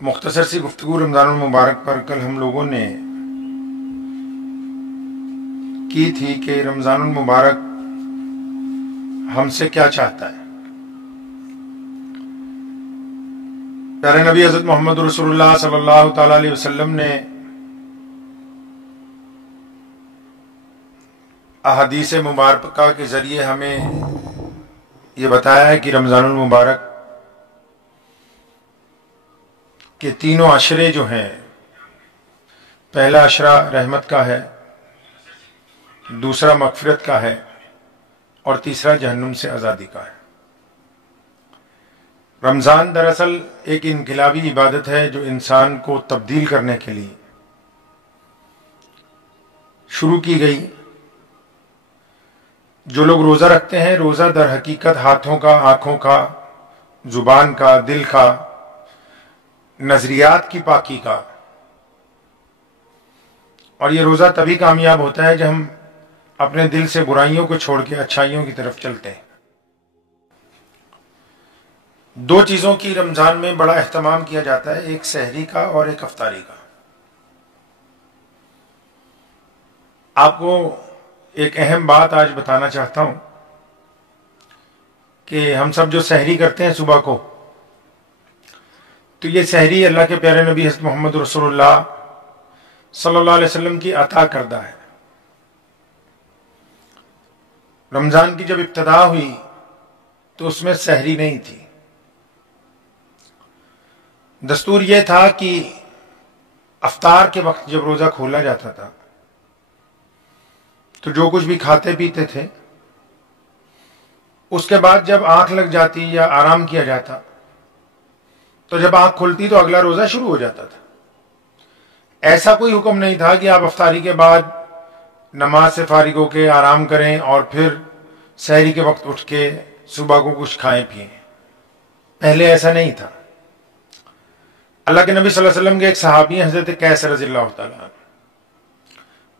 مختصر سی گفتگو رمضان المبارک پر کل ہم لوگوں نے کی تھی کہ رمضان المبارک ہم سے کیا چاہتا ہے۔ پیارے نبی حضرت محمد رسول اللہ صلی اللہ تعالی علیہ وسلم نے احادیث مبارکہ کے ذریعے ہمیں یہ بتایا ہے کہ رمضان المبارک کہ تینوں عشرے جو ہیں، پہلا عشرہ رحمت کا ہے، دوسرا مغفرت کا ہے اور تیسرا جہنم سے آزادی کا ہے۔ رمضان دراصل ایک انقلابی عبادت ہے جو انسان کو تبدیل کرنے کے لیے شروع کی گئی۔ جو لوگ روزہ رکھتے ہیں، روزہ در حقیقت ہاتھوں کا، آنکھوں کا، زبان کا، دل کا، نظریات کی پاکی کا، اور یہ روزہ تبھی کامیاب ہوتا ہے جب ہم اپنے دل سے برائیوں کو چھوڑ کے اچھائیوں کی طرف چلتے ہیں۔ دو چیزوں کی رمضان میں بڑا اہتمام کیا جاتا ہے، ایک سحری کا اور ایک افطاری کا۔ آپ کو ایک اہم بات آج بتانا چاہتا ہوں کہ ہم سب جو سحری کرتے ہیں صبح کو، تو یہ سحری اللہ کے پیارے نبی حضرت محمد رسول اللہ صلی اللہ علیہ وسلم کی عطا کردہ ہے۔ رمضان کی جب ابتدا ہوئی تو اس میں سحری نہیں تھی۔ دستور یہ تھا کہ افطار کے وقت جب روزہ کھولا جاتا تھا تو جو کچھ بھی کھاتے پیتے تھے، اس کے بعد جب آنکھ لگ جاتی یا آرام کیا جاتا تو جب آنکھ کھلتی تو اگلا روزہ شروع ہو جاتا تھا۔ ایسا کوئی حکم نہیں تھا کہ آپ افطاری کے بعد نماز سے فارغ ہو کے آرام کریں اور پھر سحری کے وقت اٹھ کے صبح کو کچھ کھائیں پئیں۔ پہلے ایسا نہیں تھا۔ اللہ کے نبی صلی اللہ علیہ وسلم کے ایک صحابی حضرت قیس رضی اللہ تعالیٰ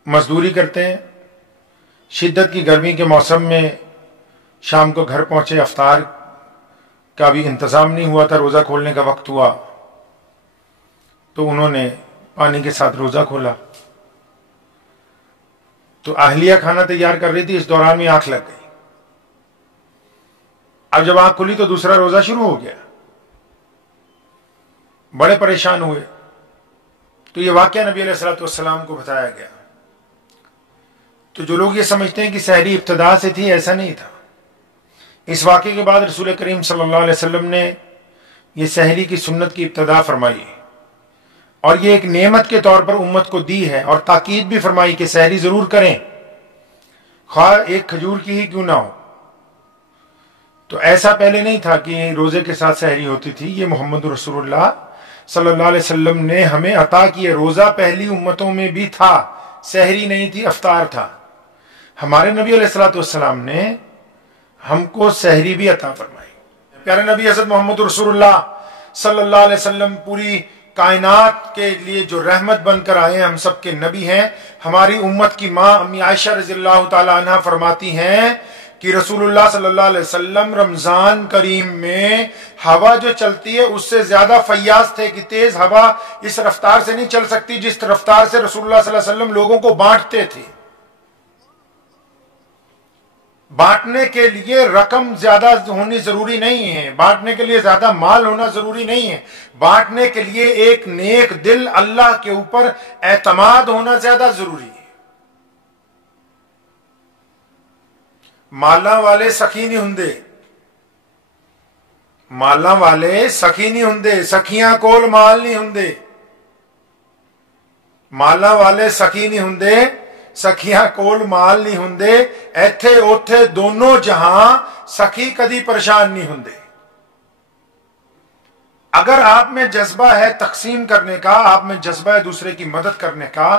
مزدوری کرتے ہیں، شدت کی گرمی کے موسم میں شام کو گھر پہنچے، افطار کا بھی انتظام نہیں ہوا تھا، روزہ کھولنے کا وقت ہوا تو انہوں نے پانی کے ساتھ روزہ کھولا۔ تو اہلیہ کھانا تیار کر رہی تھی، اس دوران میں آنکھ لگ گئی۔ اب جب آنکھ کھلی تو دوسرا روزہ شروع ہو گیا۔ بڑے پریشان ہوئے تو یہ واقعہ نبی علیہ الصلوۃ والسلام کو بتایا گیا۔ تو جو لوگ یہ سمجھتے ہیں کہ سحری ابتدا سے تھی، ایسا نہیں تھا۔ اس واقعے کے بعد رسول کریم صلی اللہ علیہ وسلم نے یہ سحری کی سنت کی ابتدا فرمائی اور یہ ایک نعمت کے طور پر امت کو دی ہے، اور تاکید بھی فرمائی کہ سحری ضرور کریں، خواہ ایک کھجور کی ہی کیوں نہ ہو۔ تو ایسا پہلے نہیں تھا کہ روزے کے ساتھ سحری ہوتی تھی، یہ محمد رسول اللہ صلی اللہ علیہ وسلم نے ہمیں عطا کیے۔ روزہ پہلی امتوں میں بھی تھا، سحری نہیں تھی، افطار تھا۔ ہمارے نبی علیہ الصلوۃ والسلام نے ہم کو سحری بھی عطا فرمائی۔ پیارے نبی حضرت محمد رسول اللہ صلی اللہ علیہ وسلم پوری کائنات کے لیے جو رحمت بن کر آئے ہیں، ہم سب کے نبی ہیں۔ ہماری امت کی ماں امی عائشہ رضی اللہ تعالی عنہ فرماتی ہیں کہ رسول اللہ صلی اللہ علیہ وسلم رمضان کریم میں ہوا جو چلتی ہے اس سے زیادہ فیاض تھے کہ تیز ہوا اس رفتار سے نہیں چل سکتی جس رفتار سے رسول اللہ صلی اللہ علیہ وسلم لوگوں کو بانٹتے تھے۔ بانٹنے کے لیے رقم زیادہ ہونی ضروری نہیں ہے، بانٹنے کے لیے زیادہ مال ہونا ضروری نہیں ہے، بانٹنے کے لیے ایک نیک دل، اللہ کے اوپر اعتماد ہونا زیادہ ضروری ہے۔ مالاں والے سخی نہیں ہوندے، مالاں والے سخی نہیں ہوندے، سخیاں کول مال نہیں ہوندے۔ مالاں والے سخی نہیں ہوندے، سخیاں کول مال نہیں ہوندے۔ ایتھے اوتھے دونوں جہاں سخی کدی پریشان نہیں ہوندے۔ اگر آپ میں جذبہ ہے تقسیم کرنے کا، آپ میں جذبہ ہے دوسرے کی مدد کرنے کا،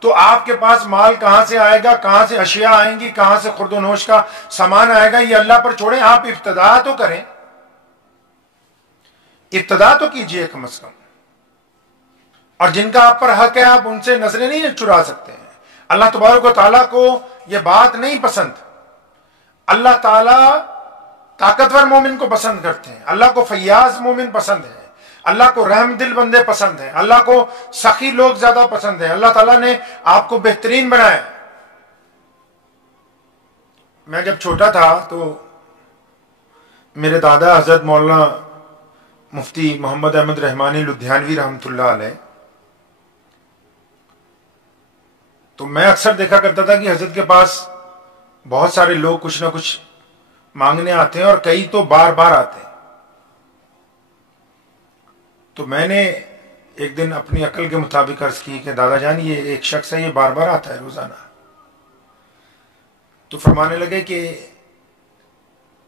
تو آپ کے پاس مال کہاں سے آئے گا، کہاں سے اشیاء آئیں گی، کہاں سے خرد و نوش کا سامان آئے گا، یہ اللہ پر چھوڑیں۔ آپ ابتدا تو کریں، ابتدا تو کیجئے کم از کم۔ اور جن کا آپ پر حق ہے آپ ان سے نظریں نہیں چرا سکتے ہیں۔ اللہ تبارک و تعالیٰ کو یہ بات نہیں پسند۔ اللہ تعالیٰ طاقتور مومن کو پسند کرتے ہیں، اللہ کو فیاض مومن پسند ہے، اللہ کو رحم دل بندے پسند ہیں، اللہ کو سخی لوگ زیادہ پسند ہیں، اللہ تعالیٰ نے آپ کو بہترین بنایا۔ میں جب چھوٹا تھا تو میرے دادا حضرت مولانا مفتی محمد احمد رحمانی لدھیانوی رحمۃ اللہ علیہ، تو میں اکثر دیکھا کرتا تھا کہ حضرت کے پاس بہت سارے لوگ کچھ نہ کچھ مانگنے آتے ہیں، اور کئی تو بار بار آتے ہیں۔ تو میں نے ایک دن اپنی عقل کے مطابق عرض کی کہ دادا جان یہ ایک شخص ہے، یہ بار بار آتا ہے روزانہ۔ تو فرمانے لگے کہ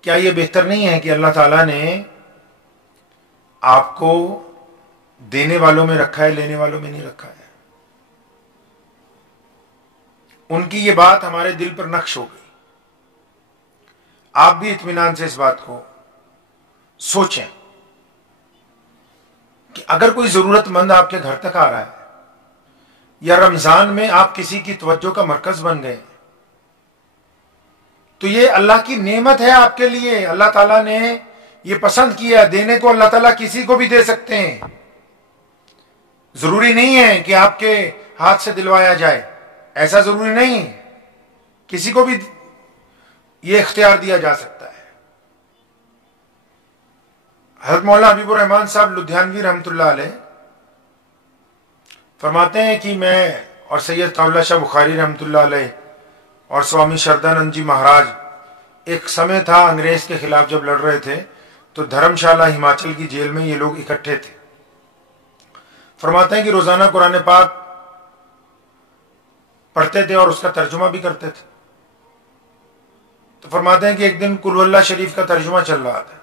کیا یہ بہتر نہیں ہے کہ اللہ تعالیٰ نے آپ کو دینے والوں میں رکھا ہے، لینے والوں میں نہیں رکھا ہے؟ ان کی یہ بات ہمارے دل پر نقش ہو گئی۔ آپ بھی اطمینان سے اس بات کو سوچیں کہ اگر کوئی ضرورت مند آپ کے گھر تک آ رہا ہے، یا رمضان میں آپ کسی کی توجہ کا مرکز بن گئے، تو یہ اللہ کی نعمت ہے آپ کے لیے۔ اللہ تعالیٰ نے یہ پسند کیا، دینے کو اللہ تعالیٰ کسی کو بھی دے سکتے ہیں، ضروری نہیں ہے کہ آپ کے ہاتھ سے دلوایا جائے، ایسا ضروری نہیں، کسی کو بھی یہ اختیار دیا جا سکتا ہے۔ حضرت مولانا حبیب الرحمان صاحب لدھیانوی رحمۃ اللہ علیہ فرماتے ہیں کہ میں اور سید طاولہ شاہ بخاری رحمۃ اللہ علیہ اور سوامی شردانند جی مہاراج ایک سمے تھا انگریز کے خلاف جب لڑ رہے تھے، تو دھرم شالہ ہماچل کی جیل میں یہ لوگ اکٹھے تھے۔ فرماتے ہیں کہ روزانہ قرآن پاک پڑھتے تھے اور اس کا ترجمہ بھی کرتے تھے۔ تو فرماتے ہیں کہ ایک دن قل اللہ شریف کا ترجمہ چل رہا تھا،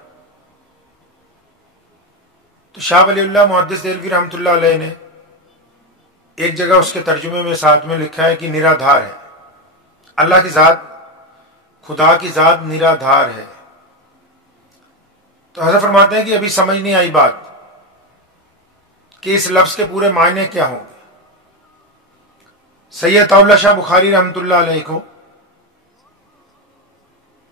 تو شاہ ولی اللہ محدث دہلوی رحمۃ اللہ علیہ نے ایک جگہ اس کے ترجمے میں ساتھ میں لکھا ہے کہ نرادھار ہے، اللہ کی ذات، خدا کی ذات نرادھار ہے۔ تو حضرت فرماتے ہیں کہ ابھی سمجھ نہیں آئی بات کہ اس لفظ کے پورے معنی کیا ہوں گے۔ سید طاولہ شاہ بخاری رحمۃ اللہ علیہ کو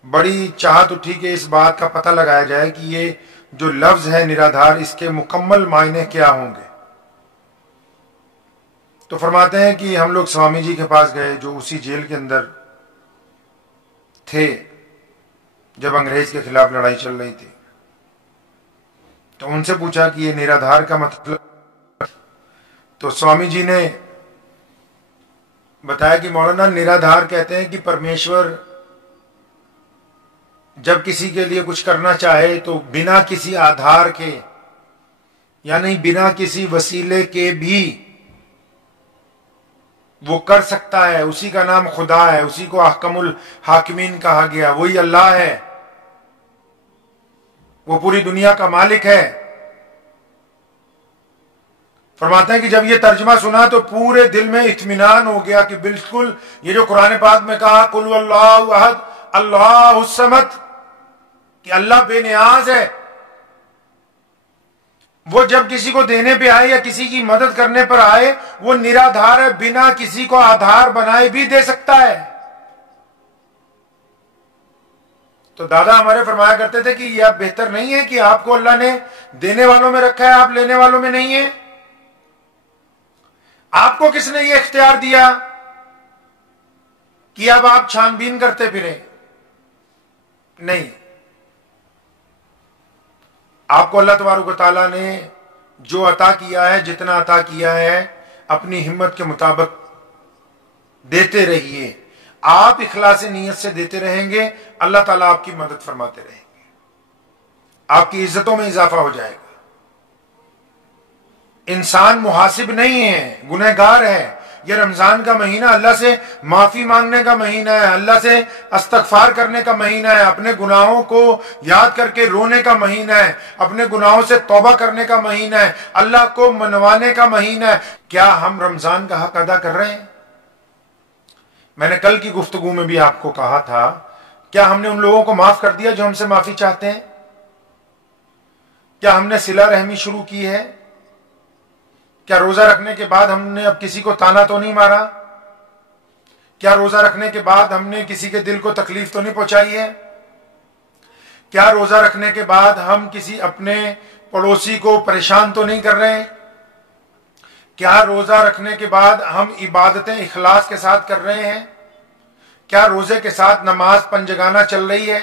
بڑی چاہت اٹھی کہ اس بات کا پتہ لگایا جائے کہ یہ جو لفظ ہے نرادھار، اس کے مکمل معنی کیا ہوں گے۔ تو فرماتے ہیں کہ ہم لوگ سوامی جی کے پاس گئے، جو اسی جیل کے اندر تھے جب انگریز کے خلاف لڑائی چل رہی تھی۔ تو ان سے پوچھا کہ یہ نرادھار کا مطلب، تو سوامی جی نے بتایا کہ مولانا نرادھار کہتے ہیں کہ پرمیشور جب کسی کے لیے کچھ کرنا چاہے تو بنا کسی آدھار کے، یعنی بنا کسی وسیلے کے بھی وہ کر سکتا ہے، اسی کا نام خدا ہے، اسی کو احکم الحاکمین کہا گیا، وہی اللہ ہے، وہ پوری دنیا کا مالک ہے۔ فرماتے ہیں کہ جب یہ ترجمہ سنا تو پورے دل میں اطمینان ہو گیا کہ بالکل یہ جو قرآن پاک میں کہا قل اللہ احد اللہ الصمد، کہ اللہ بے نیاز ہے، وہ جب کسی کو دینے پہ آئے یا کسی کی مدد کرنے پر آئے، وہ نرادھار ہے، بنا کسی کو آدھار بنائے بھی دے سکتا ہے۔ تو دادا ہمارے فرمایا کرتے تھے کہ یہ اب بہتر نہیں ہے کہ آپ کو اللہ نے دینے والوں میں رکھا ہے، آپ لینے والوں میں نہیں ہیں؟ آپ کو کس نے یہ اختیار دیا کہ اب آپ چھان بین کرتے پھریں؟ نہیں، آپ کو اللہ تبارک و تعالیٰ نے جو عطا کیا ہے، جتنا عطا کیا ہے، اپنی ہمت کے مطابق دیتے رہیے۔ آپ اخلاص نیت سے دیتے رہیں گے، اللہ تعالیٰ آپ کی مدد فرماتے رہیں گے، آپ کی عزتوں میں اضافہ ہو جائے گا۔ انسان محاسب نہیں ہے، گنہگار ہے۔ یہ رمضان کا مہینہ اللہ سے معافی مانگنے کا مہینہ ہے، اللہ سے استغفار کرنے کا مہینہ ہے، اپنے گناہوں کو یاد کر کے رونے کا مہینہ ہے، اپنے گناہوں سے توبہ کرنے کا مہینہ ہے، اللہ کو منوانے کا مہینہ ہے۔ کیا ہم رمضان کا حق ادا کر رہے ہیں؟ میں نے کل کی گفتگو میں بھی آپ کو کہا تھا، کیا ہم نے ان لوگوں کو معاف کر دیا جو ہم سے معافی چاہتے ہیں؟ کیا ہم نے صلہ رحمی شروع کی ہے؟ کیا روزہ رکھنے کے بعد ہم نے اب کسی کو تانا تو نہیں مارا؟ کیا روزہ رکھنے کے بعد ہم نے کسی کے دل کو تکلیف تو نہیں پہنچائی ہے؟ کیا روزہ رکھنے کے بعد ہم کسی اپنے پڑوسی کو پریشان تو نہیں کر رہے ہیں؟ کیا روزہ رکھنے کے بعد ہم عبادتیں اخلاص کے ساتھ کر رہے ہیں؟ کیا روزے کے ساتھ نماز پنجگانہ چل رہی ہے؟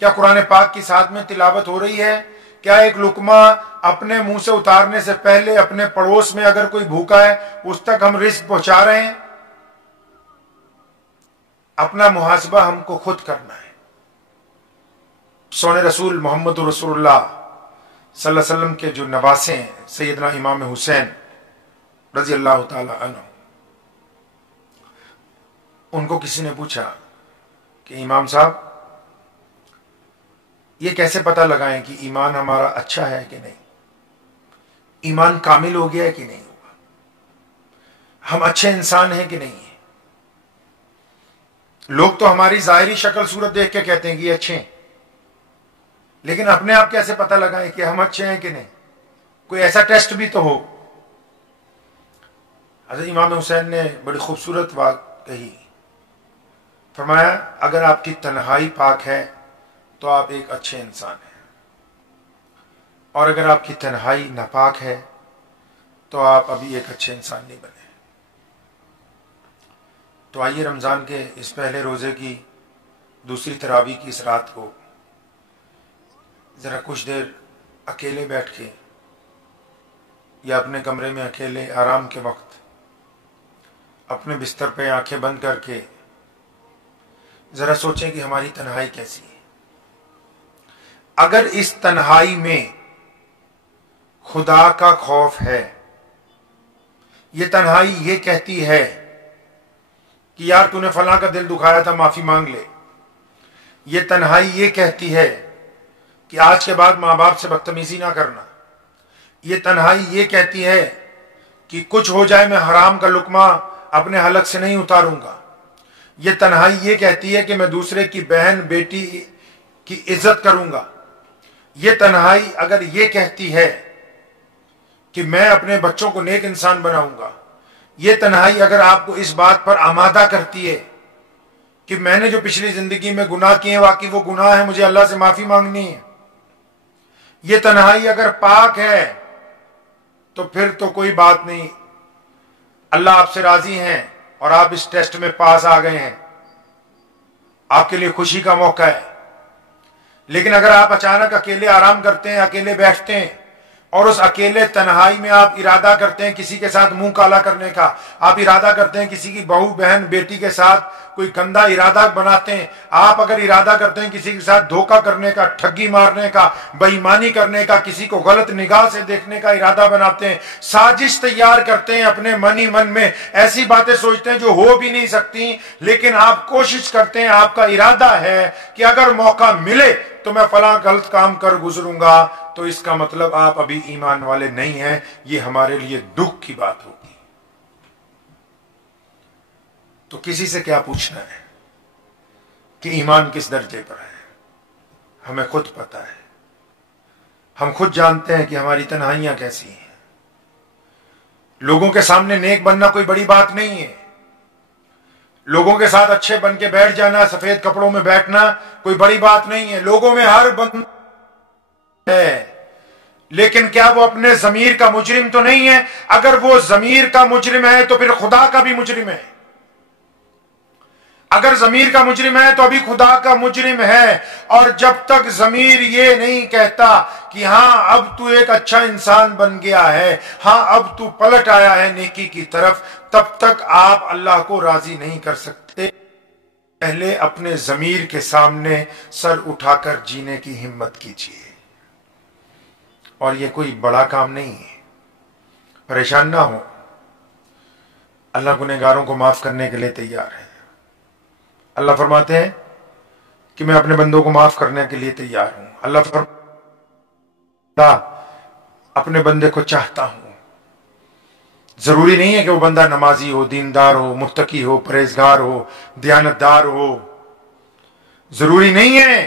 کیا قرآن پاک کی ساتھ میں تلاوت ہو رہی ہے؟ کیا ایک لقمہ اپنے منہ سے اتارنے سے پہلے اپنے پڑوس میں اگر کوئی بھوکا ہے اس تک ہم رزق پہنچا رہے ہیں؟ اپنا محاسبہ ہم کو خود کرنا ہے۔ سونے رسول محمد رسول اللہ صلی اللہ علیہ وسلم کے جو نواسے ہیں سیدنا امام حسین رضی اللہ تعالی عنہ، ان کو کسی نے پوچھا کہ امام صاحب یہ کیسے پتہ لگائیں کہ ایمان ہمارا اچھا ہے کہ نہیں، ایمان کامل ہو گیا ہے کہ نہیں ہوا، ہم اچھے انسان ہیں کہ نہیں ہیں؟ لوگ تو ہماری ظاہری شکل صورت دیکھ کے کہتے ہیں کہ یہ اچھے ہیں، لیکن اپنے آپ کیسے پتہ لگائیں کہ ہم اچھے ہیں کہ نہیں؟ کوئی ایسا ٹیسٹ بھی تو ہو۔ حضرت امام حسین نے بڑی خوبصورت بات کہی، فرمایا اگر آپ کی تنہائی پاک ہے تو آپ ایک اچھے انسان ہیں، اور اگر آپ کی تنہائی ناپاک ہے تو آپ ابھی ایک اچھے انسان نہیں بنے۔ تو آئیے رمضان کے اس پہلے روزے کی دوسری تراویح کی اس رات کو ذرا کچھ دیر اکیلے بیٹھ کے یا اپنے کمرے میں اکیلے آرام کے وقت اپنے بستر پہ آنکھیں بند کر کے ذرا سوچیں کہ ہماری تنہائی کیسی ہے۔ اگر اس تنہائی میں خدا کا خوف ہے، یہ تنہائی یہ کہتی ہے کہ یار تو نے فلاں کا دل دکھایا تھا معافی مانگ لے، یہ تنہائی یہ کہتی ہے کہ آج کے بعد ماں باپ سے بدتمیزی نہ کرنا، یہ تنہائی یہ کہتی ہے کہ کچھ ہو جائے میں حرام کا لقمہ اپنے حلق سے نہیں اتاروں گا، یہ تنہائی یہ کہتی ہے کہ میں دوسرے کی بہن بیٹی کی عزت کروں گا، یہ تنہائی اگر یہ کہتی ہے کہ میں اپنے بچوں کو نیک انسان بناؤں گا، یہ تنہائی اگر آپ کو اس بات پر آمادہ کرتی ہے کہ میں نے جو پچھلی زندگی میں گناہ کیے ہیں واقعی وہ گناہ ہے، مجھے اللہ سے معافی مانگنی ہے، یہ تنہائی اگر پاک ہے تو پھر تو کوئی بات نہیں، اللہ آپ سے راضی ہیں اور آپ اس ٹیسٹ میں پاس آ گئے ہیں، آپ کے لیے خوشی کا موقع ہے۔ لیکن اگر آپ اچانک اکیلے آرام کرتے ہیں، اکیلے بیٹھتے ہیں اور اس اکیلے تنہائی میں آپ ارادہ کرتے ہیں کسی کے ساتھ منہ کالا کرنے کا، آپ ارادہ کرتے ہیں کسی کی بہو بہن بیٹی کے ساتھ کوئی گندا ارادہ بناتے ہیں، آپ اگر ارادہ کرتے ہیں کسی کے ساتھ دھوکہ کرنے کا، ٹھگی مارنے کا، بے ایمانی کرنے کا، کسی کو غلط نگاہ سے دیکھنے کا ارادہ بناتے ہیں، سازش تیار کرتے ہیں اپنے من ہی من میں، ایسی باتیں سوچتے ہیں جو ہو بھی نہیں سکتی، لیکن آپ کوشش کرتے ہیں، آپ کا ارادہ ہے کہ اگر موقع ملے تو میں فلاں غلط کام کر گزروں گا، تو اس کا مطلب آپ ابھی ایمان والے نہیں ہیں۔ یہ ہمارے لیے دکھ کی بات ہوگی۔ تو کسی سے کیا پوچھنا ہے کہ ایمان کس درجے پر ہے؟ ہمیں خود پتہ ہے، ہم خود جانتے ہیں کہ ہماری تنہائیاں کیسی ہیں۔ لوگوں کے سامنے نیک بننا کوئی بڑی بات نہیں ہے، لوگوں کے ساتھ اچھے بن کے بیٹھ جانا، سفید کپڑوں میں بیٹھنا کوئی بڑی بات نہیں ہے، لوگوں میں ہر بند ہے، لیکن کیا وہ اپنے ضمیر کا مجرم تو نہیں ہے؟ اگر وہ ضمیر کا مجرم ہے تو پھر خدا کا بھی مجرم ہے، اگر ضمیر کا مجرم ہے تو ابھی خدا کا مجرم ہے، اور جب تک ضمیر یہ نہیں کہتا کہ ہاں اب تو ایک اچھا انسان بن گیا ہے، ہاں اب تو پلٹ آیا ہے نیکی کی طرف، تب تک آپ اللہ کو راضی نہیں کر سکتے۔ پہلے اپنے ضمیر کے سامنے سر اٹھا کر جینے کی ہمت کیجیے، اور یہ کوئی بڑا کام نہیں ہے، پریشان نہ ہو، اللہ گنہگاروں کو معاف کرنے کے لیے تیار ہے۔ اللہ فرماتے ہیں کہ میں اپنے بندوں کو معاف کرنے کے لیے تیار ہوں، اللہ فرماتا اپنے بندے کو چاہتا ہوں۔ ضروری نہیں ہے کہ وہ بندہ نمازی ہو، دیندار ہو، متقی ہو، پرہیزگار ہو، دیانتدار ہو، ضروری نہیں ہے